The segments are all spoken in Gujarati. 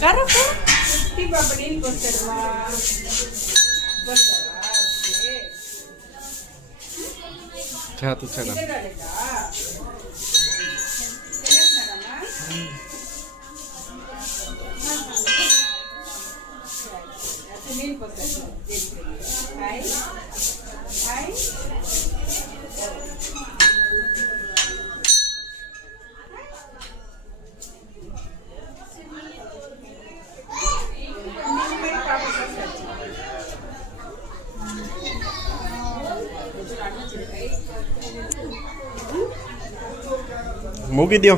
Cara, tipo abrir conservar. જા તું ચલા મૂકી દો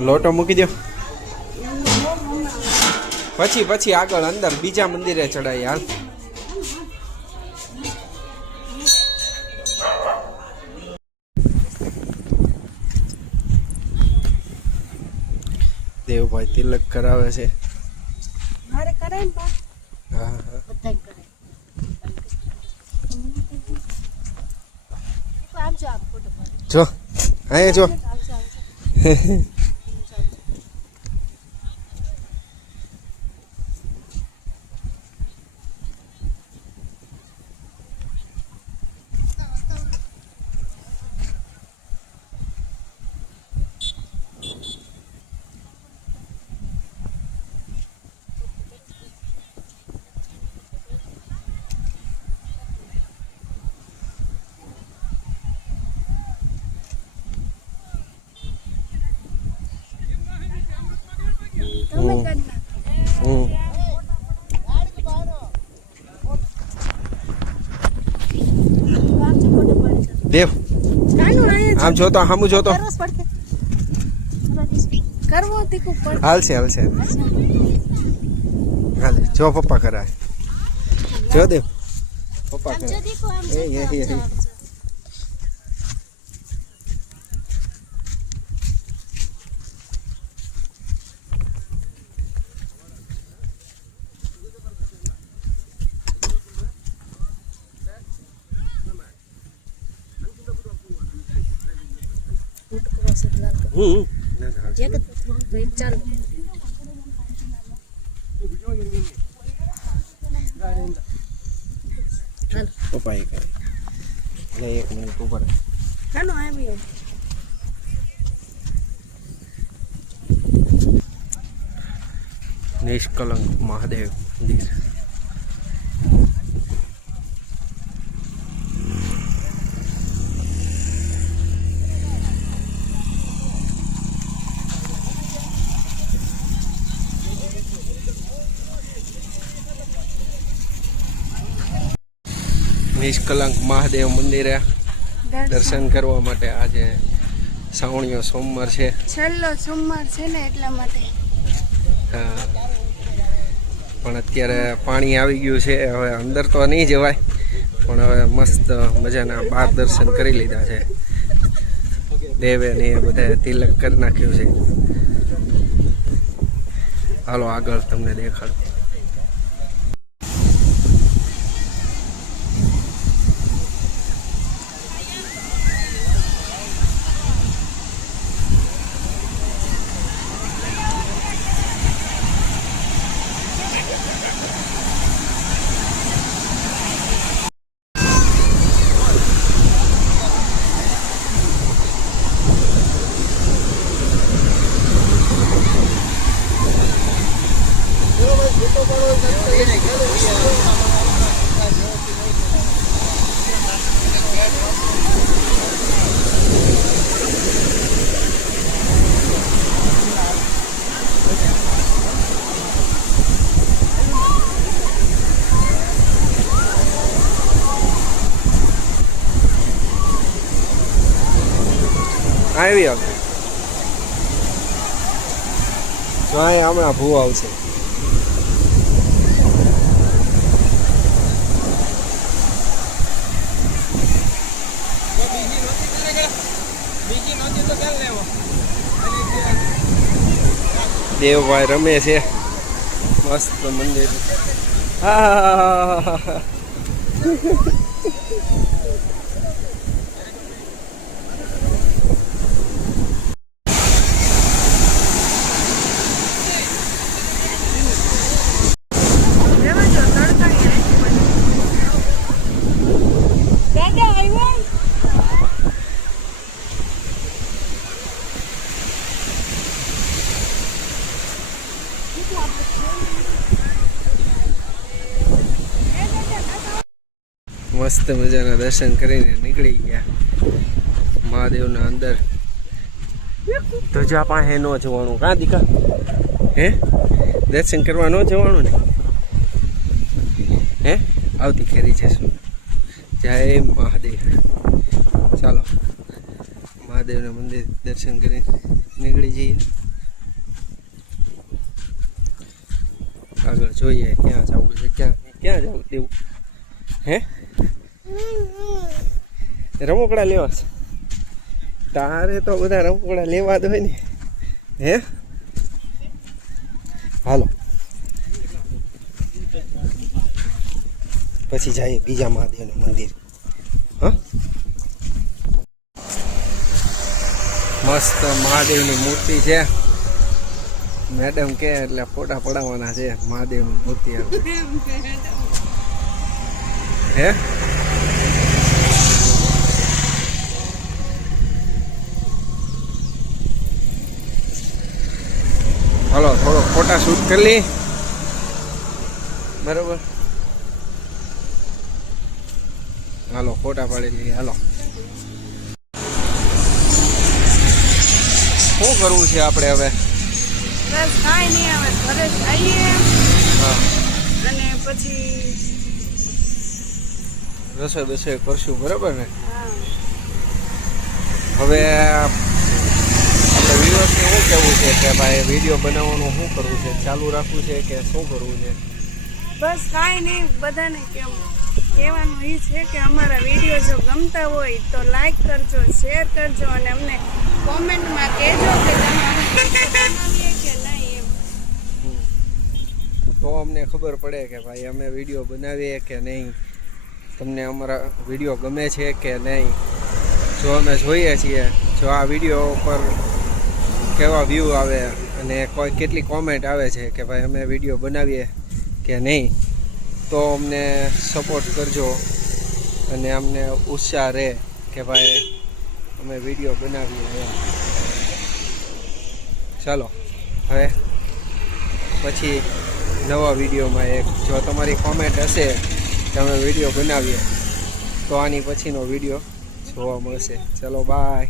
લોટો મૂકી દો પછી આગળ અંદર બીજા મંદિરે ચડાય હાલ દેવભાઈ તિલક કરાવે છે મારે કરાય ને બા હા હા બધાય કરાય આમ જો આમ ફોટો પાડ જો અહીંયા જો દેવ આમ જોતો આમ જોતો હાલશે હાલ જો પપ્પા કરાય જો દેવ પપ્પા કરાય પપ્પા એ કરે એટલે 1 મિનિટ ઉપર ચાલો આવી નિષ્કલંક મહાદેવ મંદિર નિષ્કલંક મહાદેવ મંદિરે દર્શન કરવા માટે આજે શ્રાવણીયો સોમવાર છે છેલ્લો સોમવાર છે ને એટલા માટે હા પણ અત્યારે પાણી આવી ગયું છે હવે અંદર તો નહીં જવાય પણ હવે મસ્ત મજાના બહાર દર્શન કરી લીધા છે દેવે ને એ બધા તિલક કરી નાખ્યું છે હાલો આગળ તમને દેખાડું આવી આવશે જો અહીંયા હમણાં ભૂ આવશે દેવભાઈ રમે છે મસ્ત મંદિર હા મસ્ત મજાના દર્શન કરીને નીકળી ગયા મહાદેવના અંદર. ધજા પાસે ન જવાનું, કાં દીકા? હે, દર્શન કરવા ન જવાનું ને? હે, આવતી ખેરી જશું. જય મહાદેવ. ચાલો મહાદેવના મંદિર દર્શન કરીને નીકળી જઈએ. આગળ જોઈએ ક્યાં જવું છે, ક્યાં જવું તેવું. હે, રમકડા લેવા છે? તારે તો બધા રમકડા લેવા જ હોય ને. હે, હાલો પછી જઈએ બીજા મહાદેવનું મંદિર. હા, મસ્ત મહાદેવની મૂર્તિ છે. મેડમ કે એટલે ફોટા પડાવવાના છે મહાદેવની મૂર્તિ. હે, હાલો થોડો ફોટા શૂટ કરી લી. બરોબર, હાલો ફોટા પાડી લઈએ. હાલો, શું કરવું છે આપણે હવે? બસ કાંઈ નહીં, હવે ઘરે જઈએ. હા, અને પછી રસોઈ બસોઈ કરશું. બરાબર ને? હા, હવે આપણે વ્યુઅર્સને શું કહેવું છે કે ભાઈ વિડીયો બનાવવાનું શું કરવું છે? ચાલુ રાખવું છે કે શું કરવું છે? બસ કાંઈ નહીં, બધાને કહેવાનું એ છે કે અમારા વિડીયો જો ગમતા હોય તો લાઈક કરજો, શેર કરજો અને અમને કોમેન્ટમાં કહેજો કે તમે અમે બનાવીએ કે નહીં એમ. તો અમને ખબર પડે કે ભાઈ અમે વિડીયો બનાવીએ કે નહીં, તમને અમારા વિડીયો ગમે છે કે નહીં. જો અમે જોઈએ છીએ, જો આ વિડીયો પર કેવા વ્યૂ આવે અને કોઈ કેટલી કોમેન્ટ આવે છે કે ભાઈ અમે વિડીયો બનાવીએ કે નહીં, તો અમને સપોર્ટ કરજો અને અમને ઉત્સાહ રહે કે ભાઈ અમે વિડીયો બનાવીએ. ચાલો હવે પછી નવા વિડીયોમાં એક, જો તમારી કોમેન્ટ હશે કે અમે વિડીયો બનાવીએ તો આની પછીનો વિડીયો જોવા મળશે. ચલો બાય.